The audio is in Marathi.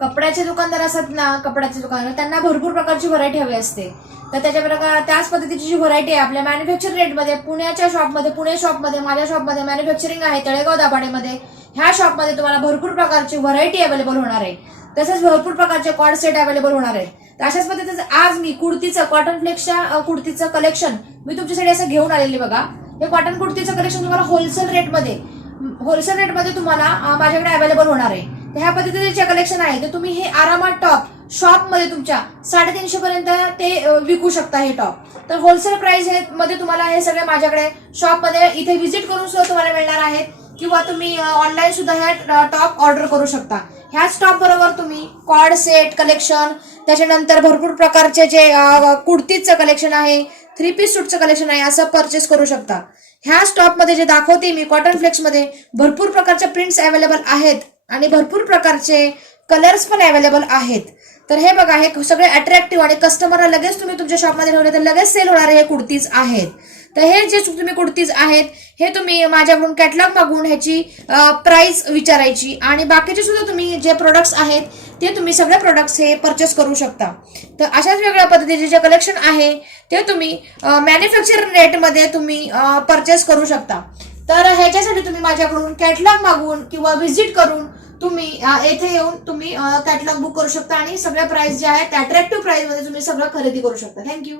कपड्याचे दुकानदार असतात ना, कपड्याचे दुकानदार, त्यांना भरपूर प्रकारची व्हरायटी हवी असते. तर त्याच्या प्रकार त्याच पद्धतीची जी व्हरायटी आहे आपल्या मॅन्युफॅक्चर रेटमध्ये, पुण्याच्या शॉपमध्ये, पुणे शॉपमध्ये, माझ्या शॉपमध्ये मॅन्युफॅक्चरिंग आहे तळेगाव दाभाडेमध्ये, ह्या शॉपमध्ये तुम्हाला भरपूर प्रकारची व्हरायटी अवेलेबल होणार आहे. तसेच भरपूर प्रकारचे कॉर्ड सेट अवेलेबल होणार आहे. तर अशाच पद्धतीचं आज मी कुर्तीचं, कॉटन फ्लेक्सच्या कुर्तीचं कलेक्शन मी तुमच्यासाठी असं घेऊन आलेली बघा. हे कॉटन कुर्तीचं कलेक्शन तुम्हाला होलसेल रेटमध्ये तुम्हाला माझ्याकडे अवेलेबल होणार आहे. ह्या पद्धतीचे जे कलेक्शन आहे ते तुम्ही हे आरामात टॉप शॉपमध्ये तुमच्या 350 पर्यंत ते विकू शकता हे टॉप. तर होलसेल प्राइस मध्ये तुम्हाला हे सगळे माझ्याकडे शॉपमध्ये इथे व्हिजिट करून सुद्धा तुम्हाला मिळणार आहेत, किंवा तुम्ही ऑनलाईन सुद्धा ह्या टॉप ऑर्डर करू शकता. ह्याच टॉप बरोबर तुम्ही कॉर्ड सेट कलेक्शन, त्याच्यानंतर भरपूर प्रकारचे जे कुर्तीचं कलेक्शन आहे, 3 पीस सूटचं कलेक्शन आहे, असं परचेस करू शकता. ह्या स्टॉक मध्ये जे दाखवते मी कॉटन फ्लेक्स मध्ये भरपूर प्रकारचे प्रिंट्स अवेलेबल आहेत आणि भरपूर प्रकारचे कलर्स पण अवेलेबल आहेत. तर हे बघा, हे सगळे अट्रॅक्टिव्ह आणि कस्टमरला लगेच तुम्ही तुमच्या शॉपमध्ये ठेवले तर लगेच सेल होणारे हे कुर्तीज आहेत. तर हे जे तुम्ही कुर्तीज आहेत हे तुम्ही माझ्याकडून कॅटलॉग मागून ह्याची प्राइस विचारायची, आणि बाकीचे सुद्धा तुम्ही जे प्रोडक्ट्स आहेत ते तुम्ही सगळे प्रोडक्ट्स हे परचेस करू शकता. तर अशाच वेगळ्या पद्धतीचे जे कलेक्शन आहे ते तुम्ही मॅन्युफॅक्चरिंग रेटमध्ये तुम्ही परचेस करू शकता. तर ह्याच्यासाठी तुम्ही माझ्याकडून कॅटलॉग मागून किंवा व्हिजिट करून तुम्ही येथे येऊन तुम्ही कॅटलॉग बुक करू शकता आणि सगळ्या प्राइस जे आहेत अट्रॅक्टिव्ह प्राइस मध्ये तुम्ही सगळं खरेदी करू शकता. थँक्यू.